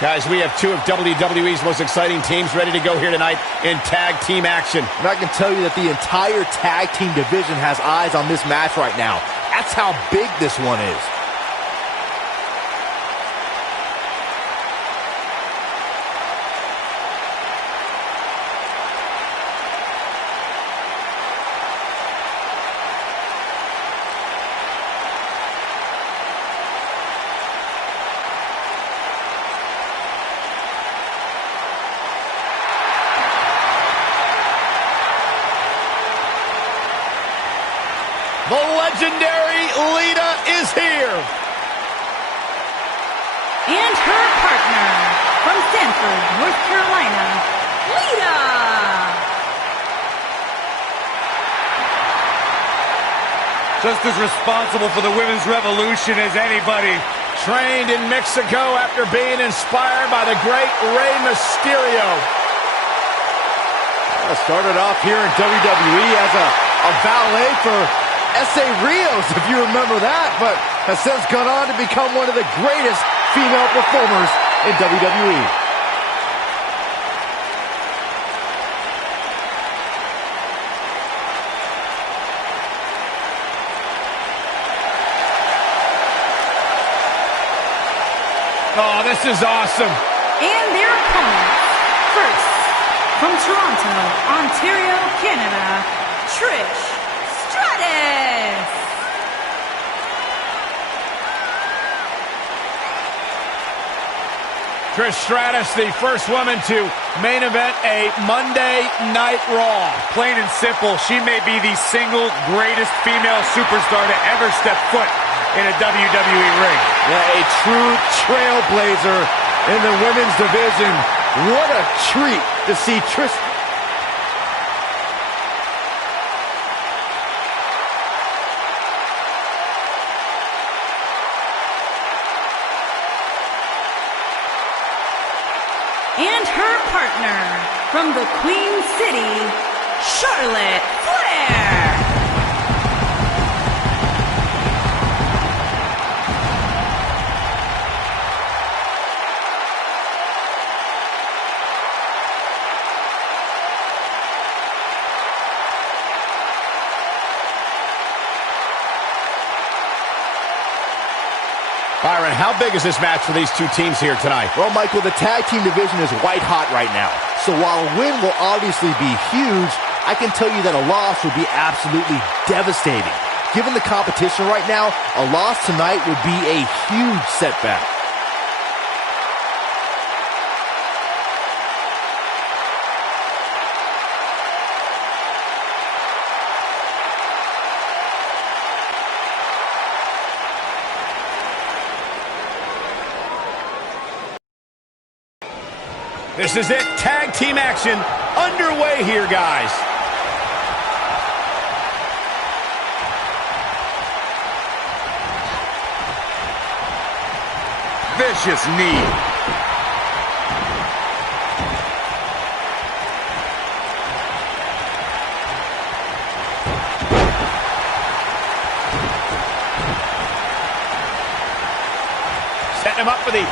Guys, we have two of WWE's most exciting teams ready to go here tonight in tag team action. And I can tell you that the entire tag team division has eyes on this match right now. That's how big this one is. The legendary Lita is here. And her partner from Stanford, North Carolina, Lita. Just as responsible for the women's revolution as anybody. Trained in Mexico after being inspired by the great Rey Mysterio. Started off here in WWE as a valet for S.A. Rios, if you remember that, but has since gone on to become one of the greatest female performers in WWE. Oh, this is awesome. And their opponents, first, from Toronto, Ontario, Canada, Trish Stratus. Trish Stratus, the first woman to main event a Monday Night Raw. Plain and simple, she may be the single greatest female superstar to ever step foot in a WWE ring. Yeah, a true trailblazer in the women's division. What a treat to see Trish. And her partner from the Queen City, Charlotte Flair. Byron, how big is this match for these two teams here tonight? Well, Michael, the tag team division is white hot right now. So while a win will obviously be huge, I can tell you that a loss would be absolutely devastating. Given the competition right now, a loss tonight would be a huge setback. This is it. Tag team action underway here, guys. Vicious knee. Setting him up for the...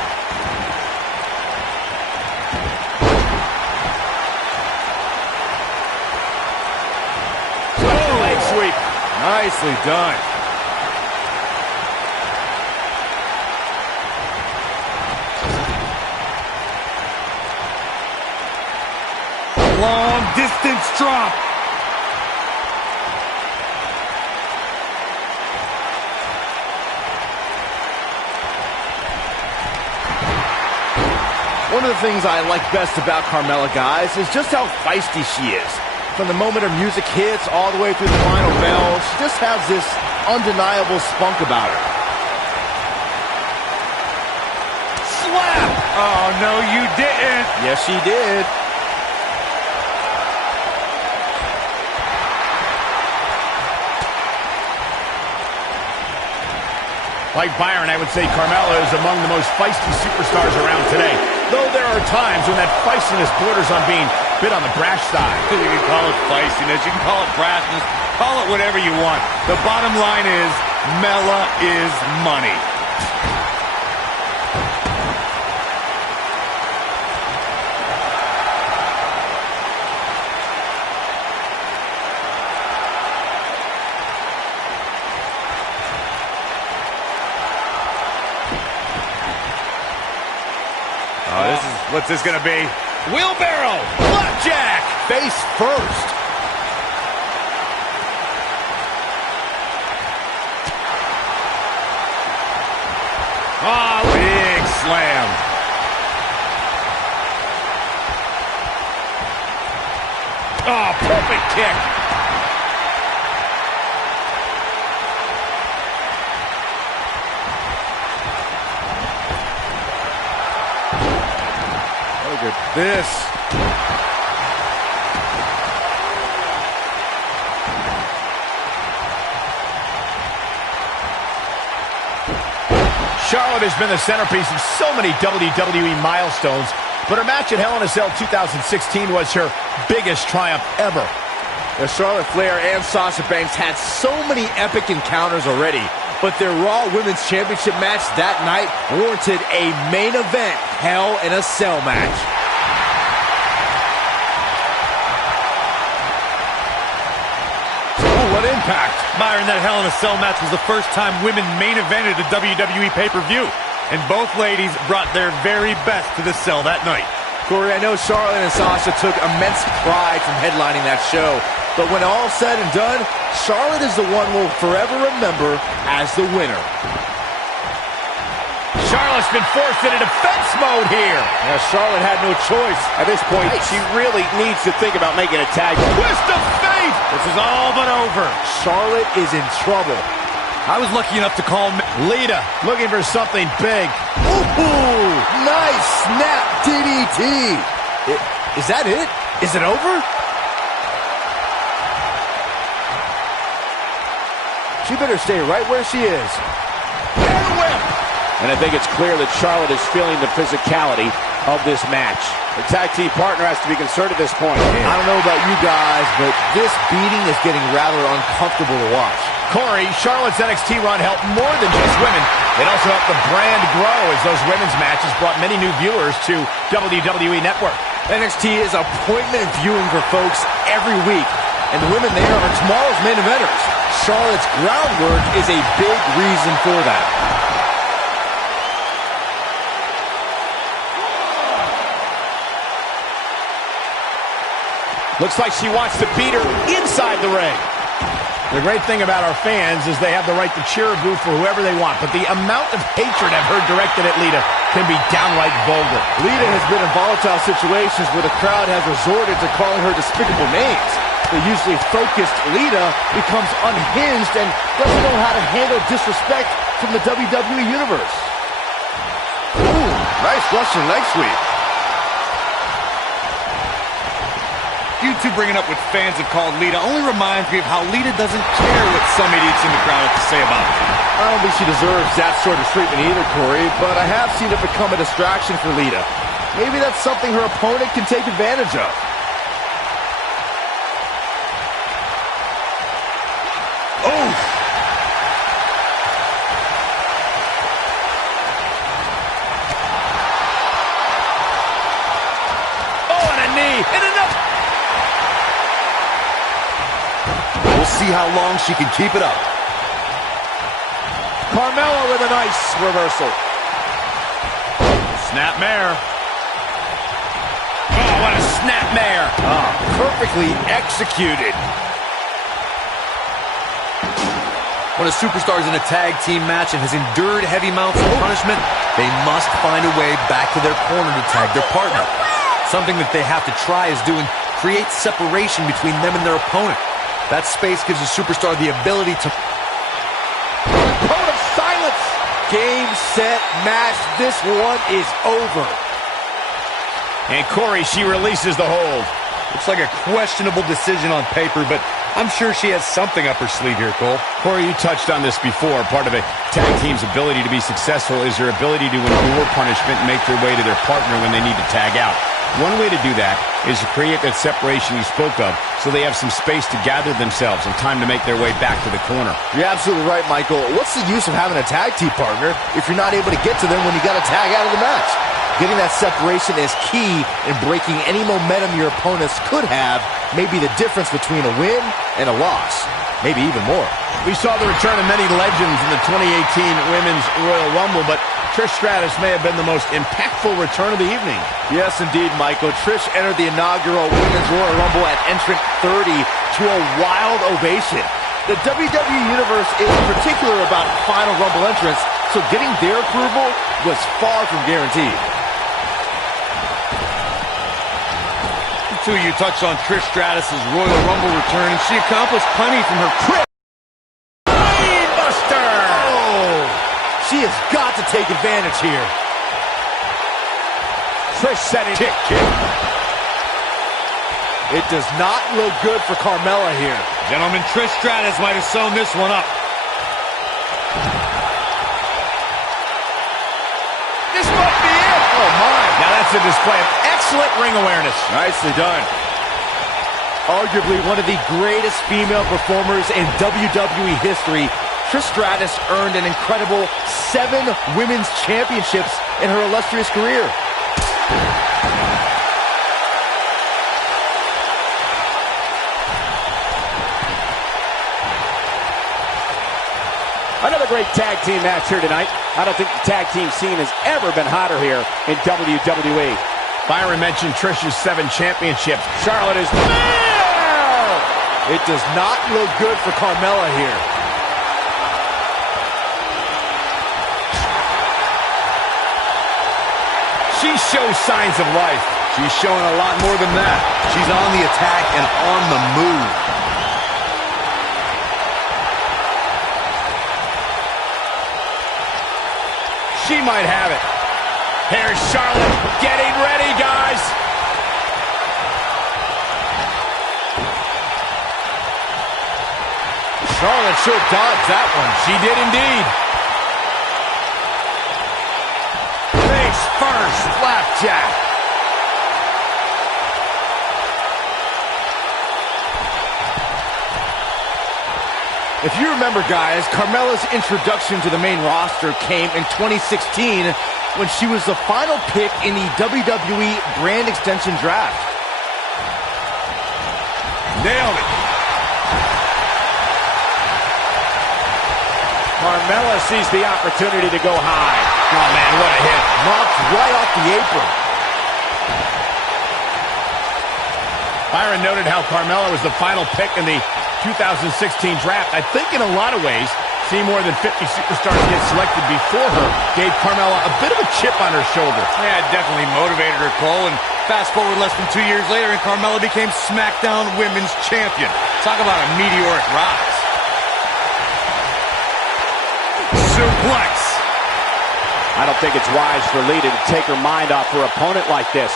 sweep. Nicely done. Long distance drop. One of the things I like best about Carmella, guys, is just how feisty she is. From the moment her music hits all the way through the final bell, she just has this undeniable spunk about her. Slap! Oh, no, you didn't. Yes, she did. Like Byron, I would say Carmella is among the most feisty superstars around today. Though there are times when that feistiness borders on being a bit on the brash side. You can call it feistiness, you can call it brashness, call it whatever you want. The bottom line is, Mella is money. What's this gonna be? Wheelbarrow, blackjack, Face first. oh, Big slam. oh, perfect kick. Look at this. Charlotte has been the centerpiece of so many WWE milestones, but her match at Hell in a Cell 2016 was her biggest triumph ever. Charlotte Flair and Sasha Banks had so many epic encounters already, but their Raw Women's Championship match that night warranted a main event Hell in a Cell match. What impact. Byron, that Hell in a Cell match was the first time women main evented a WWE pay-per-view. And both ladies brought their very best to the Cell that night. Corey, I know Charlotte and Sasha took immense pride from headlining that show, but when all said and done, Charlotte is the one we'll forever remember as the winner. Charlotte's been forced into defense mode here. Yeah, Charlotte had no choice. At this point, she really needs to think about making a tag. Twist of fate. This is all but over. Charlotte is in trouble. I was lucky enough to call Lita looking for something big. Ooh, nice snap DDT. Is that it? Is it over? She better stay right where she is. And whip. And I think it's clear that Charlotte is feeling the physicality of this match. The tag team partner has to be concerned at this point. I don't know about you guys, but this beating is getting rather uncomfortable to watch. Corey, Charlotte's NXT run helped more than just women. It also helped the brand grow as those women's matches brought many new viewers to WWE Network. NXT is appointment viewing for folks every week, and the women there are tomorrow's main eventers. Charlotte's groundwork is a big reason for that. Looks like she wants to beat her inside the ring. The great thing about our fans is they have the right to cheer or boo for whoever they want, but the amount of hatred I've heard directed at Lita can be downright vulgar. Lita has been in volatile situations where the crowd has resorted to calling her despicable names. The usually focused Lita becomes unhinged and doesn't know how to handle disrespect from the WWE Universe. Ooh, nice Russian leg sweep. You two bringing up what fans have called Lita only reminds me of how Lita doesn't care what some idiots in the crowd have to say about her. I don't think she deserves that sort of treatment either, Corey, but I have seen it become a distraction for Lita. Maybe that's something her opponent can take advantage of. Oh! Oh, and a knee, and another! We'll see how long she can keep it up. Carmella with a nice reversal. Snapmare. Oh, what a snapmare! Perfectly executed. When a superstar is in a tag team match and has endured heavy amounts of punishment, they must find a way back to their corner to tag their partner. Something that they have to try is doing create separation between them and their opponent. That space gives a superstar the ability to... Code of silence! Game, set, match. This one is over. And Corey, she releases the hold. Looks like a questionable decision on paper, but I'm sure she has something up her sleeve here, Cole. Corey, you touched on this before. Part of a tag team's ability to be successful is their ability to endure punishment and make their way to their partner when they need to tag out. One way to do that is to create that separation you spoke of so they have some space to gather themselves and time to make their way back to the corner. You're absolutely right, Michael. What's the use of having a tag team partner if you're not able to get to them when you got to tag out of the match? Getting that separation is key in breaking any momentum your opponents could have, maybe the difference between a win and a loss, maybe even more. We saw the return of many legends in the 2018 Women's Royal Rumble, but Trish Stratus may have been the most impactful return of the evening. Yes, indeed, Michael. Trish entered the inaugural Women's Royal Rumble at entrant 30 to a wild ovation. The WWE Universe is particular about final Rumble entrants, so getting their approval was far from guaranteed. You touched on Trish Stratus' Royal Rumble return, and she accomplished plenty from her Brainbuster! Oh, she has got to take advantage here. Trish setting Kick. It does not look good for Carmella here. Gentlemen, Trish Stratus might have sewn this one up. This might be it! Oh, my. Now that's a display of excellent ring awareness. Nicely done. Arguably one of the greatest female performers in WWE history, Trish Stratus earned an incredible 7 women's championships in her illustrious career. Another great tag team match here tonight. I don't think the tag team scene has ever been hotter here in WWE. Byron mentioned Trish's 7 championships. Charlotte is there! It does not look good for Carmella here. She shows signs of life. She's showing a lot more than that. She's on the attack and on the move. She might have it. Here's Charlotte getting ready, guys. Charlotte sure dodged that one. She did indeed. Face first, flapjack. If you remember, guys, Carmella's introduction to the main roster came in 2016 when she was the final pick in the WWE brand extension draft. Nailed it. Carmella sees the opportunity to go high. Oh, man, what a hit. Knocked right off the apron. Byron noted how Carmella was the final pick in the 2016 draft. I think in a lot of ways, seeing more than 50 superstars get selected before her gave Carmella a bit of a chip on her shoulder. Yeah, it definitely motivated her, Cole. And fast forward less than 2 years later, and Carmella became SmackDown Women's Champion. Talk about a meteoric rise. Suplex. I don't think it's wise for Lita to take her mind off her opponent like this.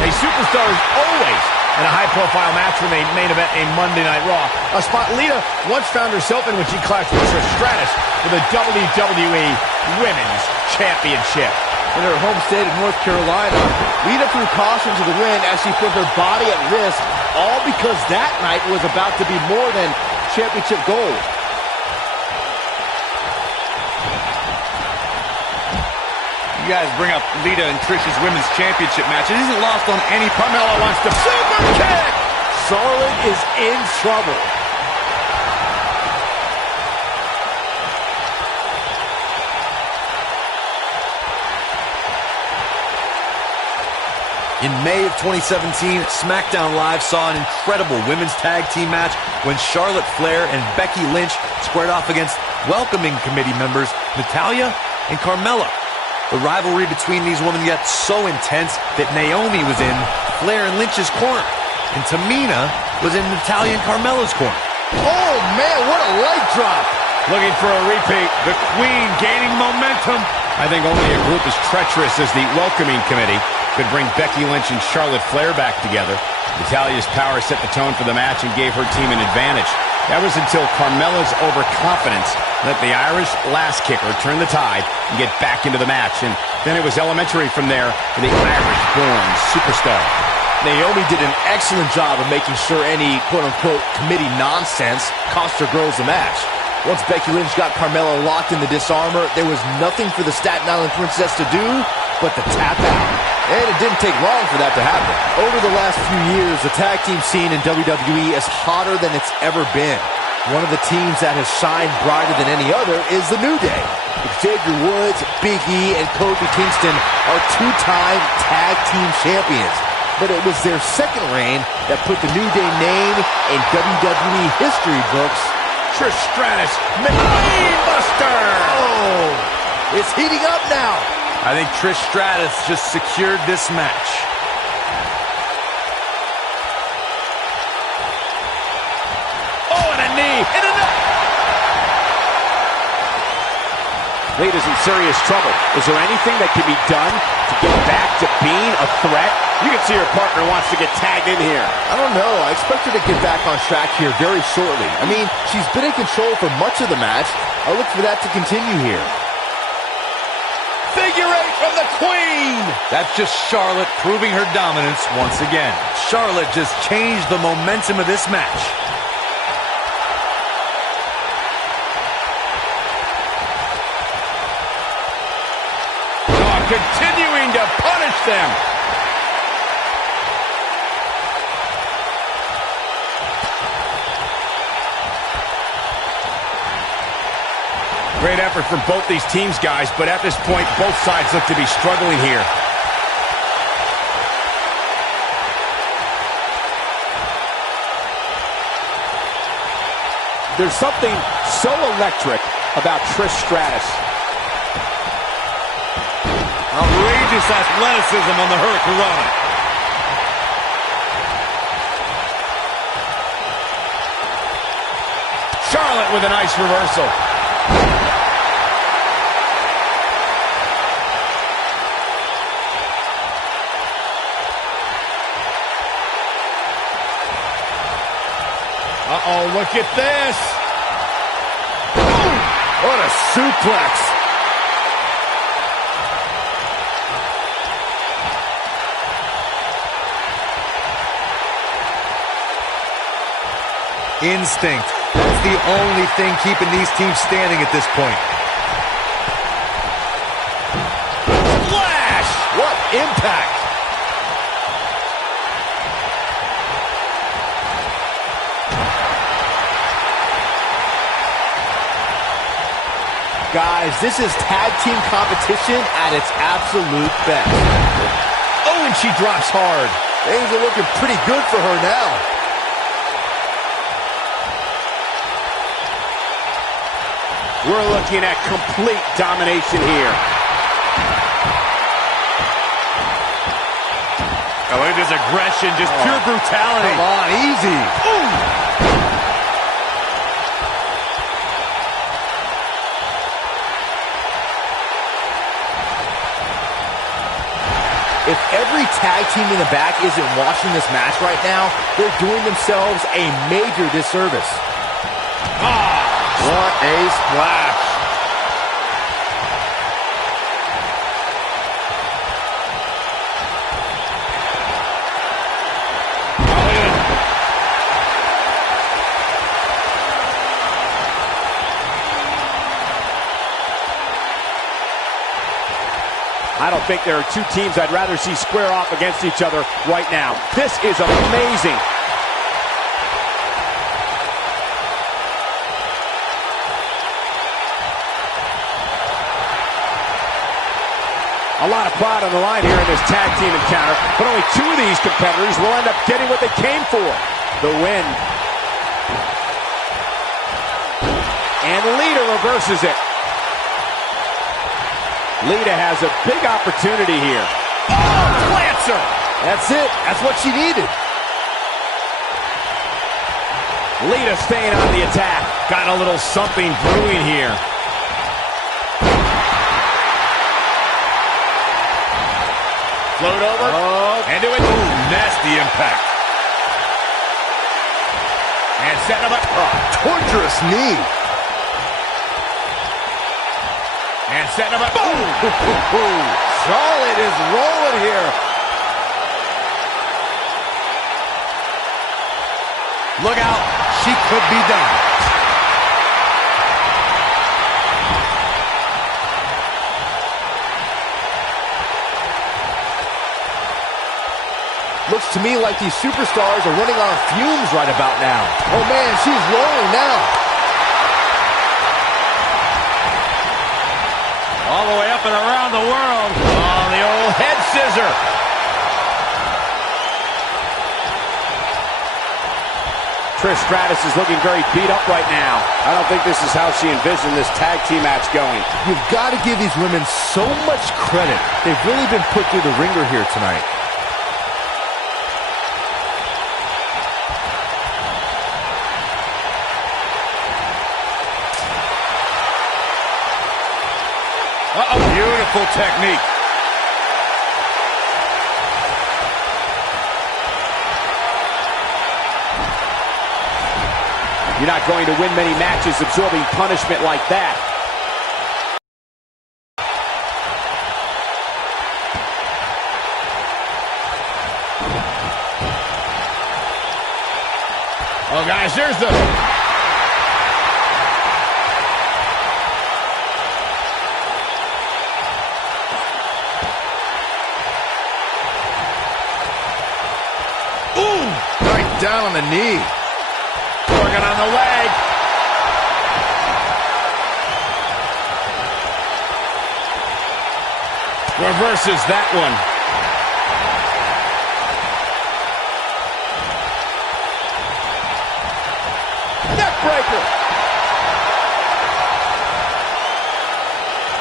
A superstar is always in a high-profile match when they main event a Monday Night Raw. A spot Lita once found herself in when she clashed with Trish Stratus for the WWE Women's Championship. In her home state of North Carolina, Lita threw caution to the wind as she put her body at risk, all because that night was about to be more than championship gold. You guys bring up Lita and Trish's Women's Championship match. It isn't lost on any. Carmella wants to super kick. Charlotte is in trouble. In May of 2017, SmackDown Live saw an incredible women's tag team match when Charlotte Flair and Becky Lynch squared off against welcoming committee members Natalya and Carmella. The rivalry between these women got so intense that Naomi was in Flair and Lynch's corner, and Tamina was in Natalya and Carmella's corner. Oh, man, what a leg drop. Looking for a repeat. The Queen gaining momentum. I think only a group as treacherous as the welcoming committee could bring Becky Lynch and Charlotte Flair back together. Natalya's power set the tone for the match and gave her team an advantage. That was until Carmella's overconfidence let the Irish last kicker turn the tide and get back into the match. And then it was elementary from there for the Irish-born superstar. Naomi did an excellent job of making sure any quote-unquote committee nonsense cost her girls the match. Once Becky Lynch got Carmella locked in the disarmor, there was nothing for the Staten Island Princess to do but to tap out. And it didn't take long for that to happen. Over the last few years, the tag team scene in WWE is hotter than it's ever been. One of the teams that has shined brighter than any other is the New Day. Xavier Woods, Big E, and Kofi Kingston are two-time tag team champions. But it was their second reign that put the New Day name in WWE history books. Trish Stratus, Machine Buster! Oh, it's heating up now. I think Trish Stratus just secured this match. Oh, and a knee, and a neck. Lita's in serious trouble. Is there anything that can be done to get back to being a threat? You can see her partner wants to get tagged in here. I don't know. I expect her to get back on track here very shortly. I mean, she's been in control for much of the match. I look for that to continue here. Figure eight from the Queen! That's just Charlotte proving her dominance once again. Charlotte just changed the momentum of this match. Continuing to punish them. Great effort from both these teams, guys, but at this point, both sides look to be struggling here. There's something so electric about Trish Stratus. Outrageous athleticism on the Hurricanrana. Charlotte with a nice reversal. Uh-oh, look at this. What a suplex. Instinct. That's the only thing keeping these teams standing at this point. Flash! What impact! Guys, this is tag team competition at its absolute best. Oh, and she drops hard. Things are looking pretty good for her now. We're looking at complete domination here. Oh, look at this aggression, just pure brutality. Come on, easy. Ooh. If every tag team in the back isn't watching this match right now, they're doing themselves a major disservice. What a splash. I don't think there are two teams I'd rather see square off against each other right now. This is amazing. A lot of pride on the line here in this tag team encounter, but only two of these competitors will end up getting what they came for, the win. And Lita reverses it. Lita has a big opportunity here. Oh, plants her. That's it. That's what she needed. Lita staying on the attack. Got a little something brewing here. Float over. And do it. Ooh, nasty impact. And set him up. Torturous knee. And set him up. Charlotte is rolling here. Look out. She could be done. Looks to me like these superstars are running on fumes right about now. Oh man, she's rolling now. All the way up and around the world. Oh, the old head scissor. Trish Stratus is looking very beat up right now. I don't think this is how she envisioned this tag team match going. You've got to give these women so much credit. They've really been put through the ringer here tonight. Uh-oh, beautiful technique. You're not going to win many matches absorbing punishment like that. Oh, guys, there's the... Ooh! Right down on the knee. Working on the leg. Reverses that one. Neckbreaker.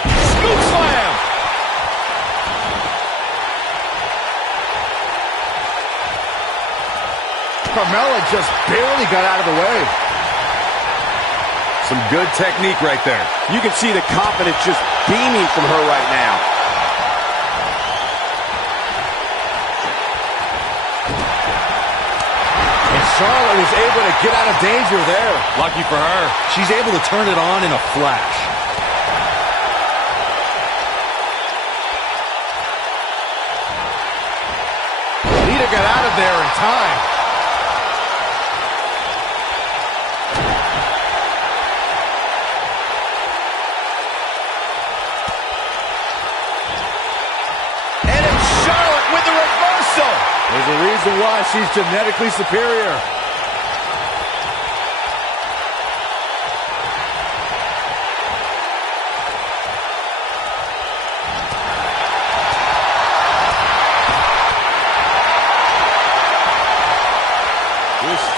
Scoop slam. Carmella just barely got out of the way. Some good technique right there. You can see the confidence just beaming from her right now. And Charlotte was able to get out of danger there. Lucky for her, she's able to turn it on in a flash. Lita got out of there in time. And it's Charlotte with the reversal. There's a reason why she's genetically superior.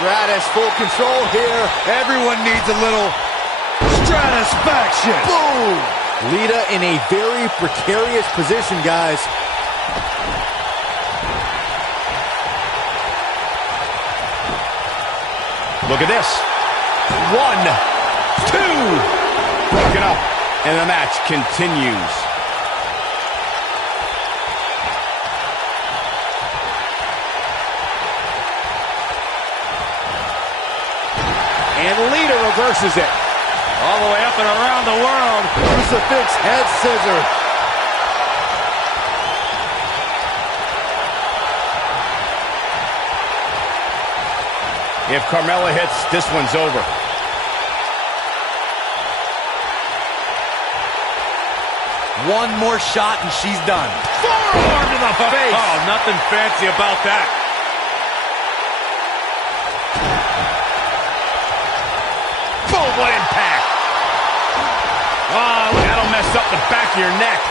Stratus full control here. Everyone needs a little stratisfaction. Boom! Lita in a very precarious position, guys. Look at this. 1, 2. Broken up. And the match continues. And Lita reverses it. All the way up and around the world. Crucifix head scissor. If Carmella hits, this one's over. One more shot and she's done. Forearm to the face. Oh, nothing fancy about that. Boom, what impact. Oh, that'll mess up the back of your neck.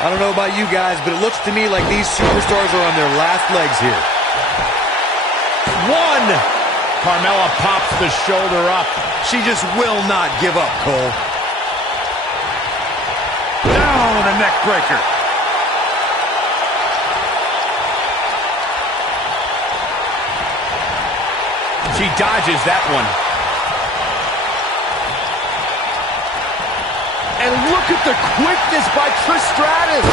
I don't know about you guys, but it looks to me like these superstars are on their last legs here. 1. Carmella pops the shoulder up. She just will not give up, Cole. Down with a neck breaker. She dodges that one. And look at the quickness by Trish Stratus.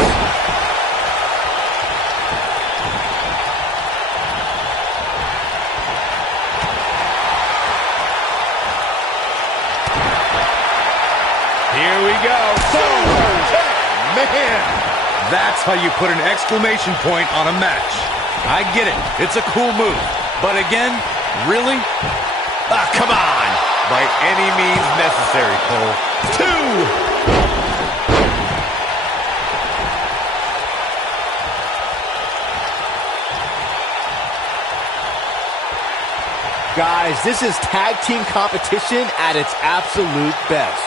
Here we go. Boom! Man. That's how you put an exclamation point on a match. I get it. It's a cool move. But again, really? Ah, come on. by any means necessary, Cole. 2. Guys, this is tag team competition at its absolute best.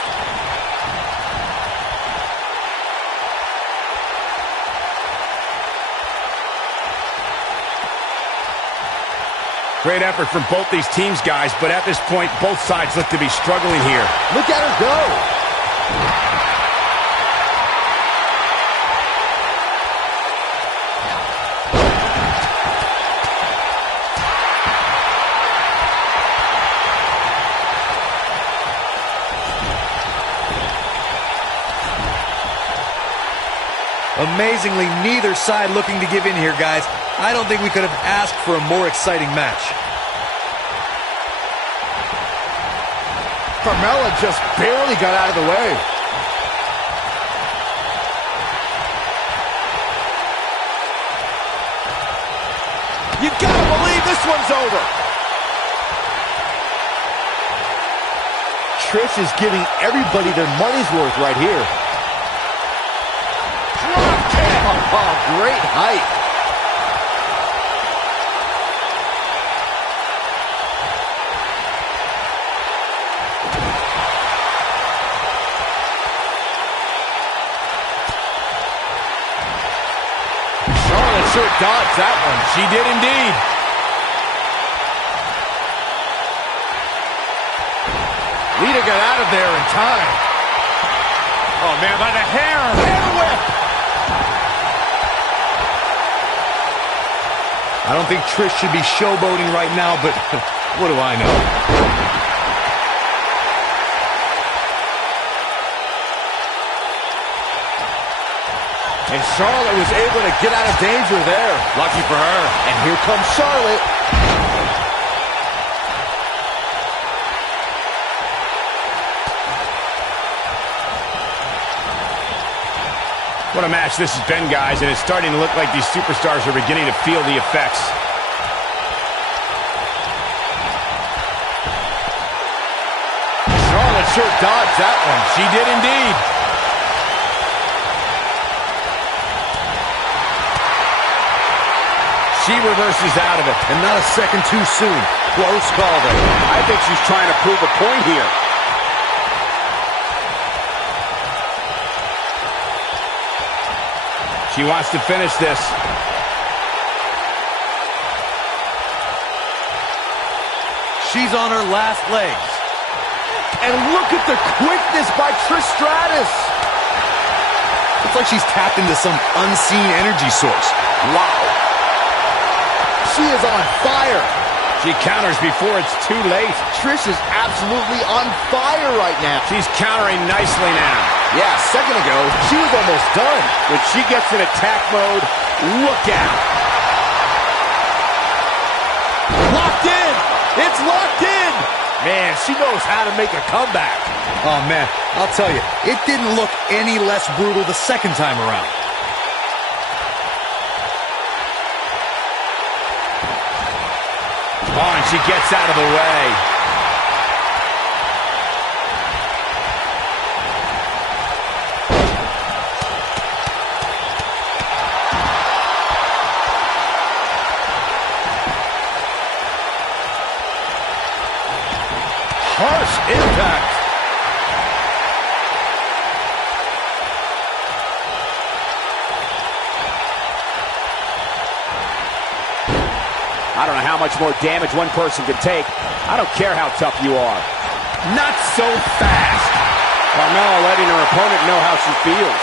Great effort from both these teams, guys, but at this point, both sides look to be struggling here. Look at her go. Amazingly, neither side looking to give in here, guys. I don't think we could have asked for a more exciting match. Carmella just barely got out of the way. You gotta believe this one's over. Trish is giving everybody their money's worth right here. Oh, great height. Charlotte sure dodged that one. She did indeed. Lita got out of there in time. Oh, man, by the hair. Hair whip. I don't think Trish should be showboating right now, but what do I know? And Charlotte was able to get out of danger there. Lucky for her. And here comes Charlotte. What a match this has been, guys, and it's starting to look like these superstars are beginning to feel the effects. Charlotte sure dodged that one. She did indeed. She reverses out of it. And not a second too soon. Close call, though. I think she's trying to prove a point here. She wants to finish this. She's on her last legs. And look at the quickness by Trish Stratus. It's like she's tapped into some unseen energy source. Wow. She is on fire. She counters before it's too late. Trish is absolutely on fire right now. She's countering nicely now. Yeah, a second ago, she was almost done. When she gets in attack mode, look out. Locked in. It's locked in. Man, she knows how to make a comeback. Oh, man, I'll tell you, it didn't look any less brutal the second time around. Oh, and she gets out of the way. Harsh impact. I don't know how much more damage one person can take. I don't care how tough you are. Not so fast. Carmella letting her opponent know how she feels.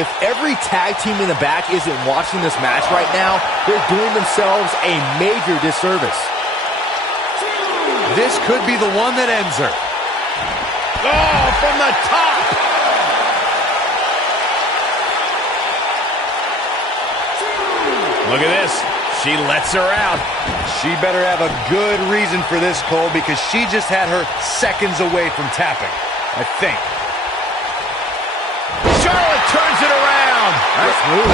If every tag team in the back isn't watching this match right now, they're doing themselves a major disservice. This could be the one that ends her. Oh, from the top. Look at this. She lets her out. She better have a good reason for this, Cole, because she just had her seconds away from tapping, I think. Charlotte turns it around. down. Nice move.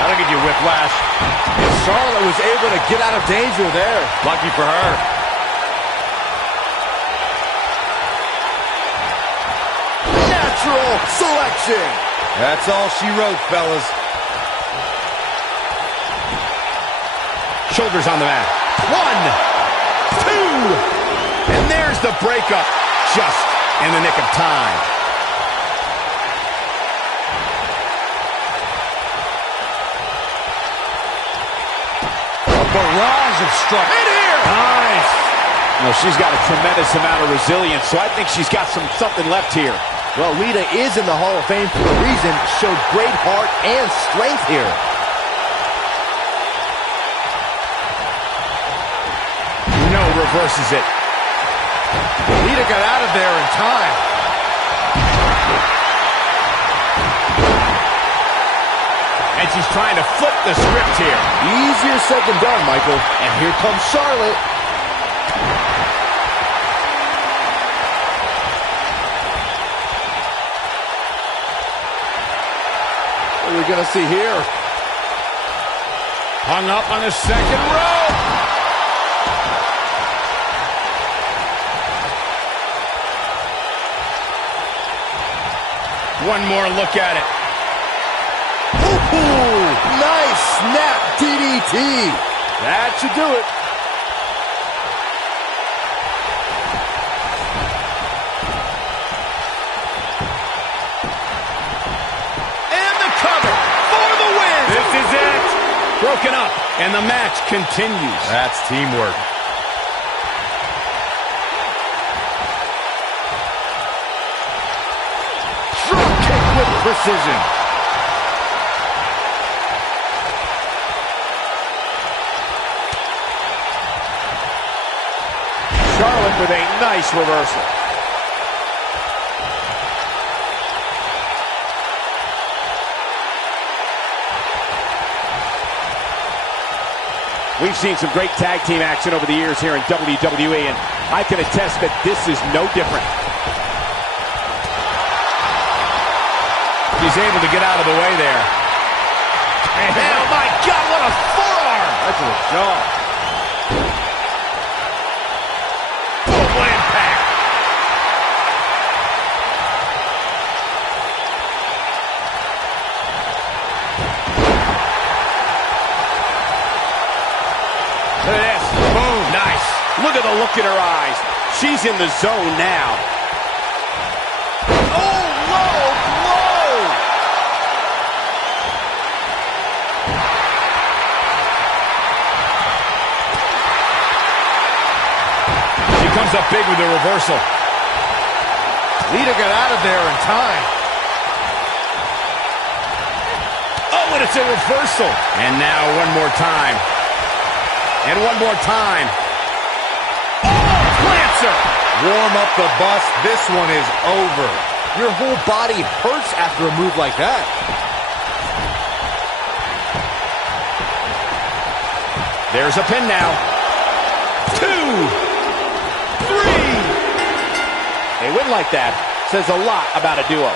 That'll give you whiplash. And Charlotte was able to get out of danger there. Lucky for her. Natural selection. That's all she wrote, fellas. Shoulders on the mat. 1, 2. And there's the breakup. Just in the nick of time. Barrage of strikes. In here! Nice. No, she's got a tremendous amount of resilience, so I think she's got something left here. Well, Lita is in the Hall of Fame for a reason. Showed great heart and strength here. No, reverses it. Lita got out of there in time. And she's trying to flip the script here. Easier said than done, Michael. And here comes Charlotte. What are we going to see here? Hung up on the second rope. One more look at it. Ooh, nice snap DDT. That should do it. And the cover for the win. This is it. Broken up, and the match continues. That's teamwork. Drop kick with precision. Charlotte with a nice reversal. We've seen some great tag team action over the years here in WWE, and I can attest that this is no different. He's able to get out of the way there. And oh my God, what a forearm! That's a jaw. Full impact. Look at this. Boom. Nice. Look at the look in her eyes. She's in the zone now. Oh, low blow. She comes up big with the reversal. Lita got out of there in time. Oh, and it's a reversal. And now one more time. And one more time. Oh, plants her. Warm up the bus. This one is over. Your whole body hurts after a move like that. There's a pin now. 2, 3. A win like that says a lot about a duo.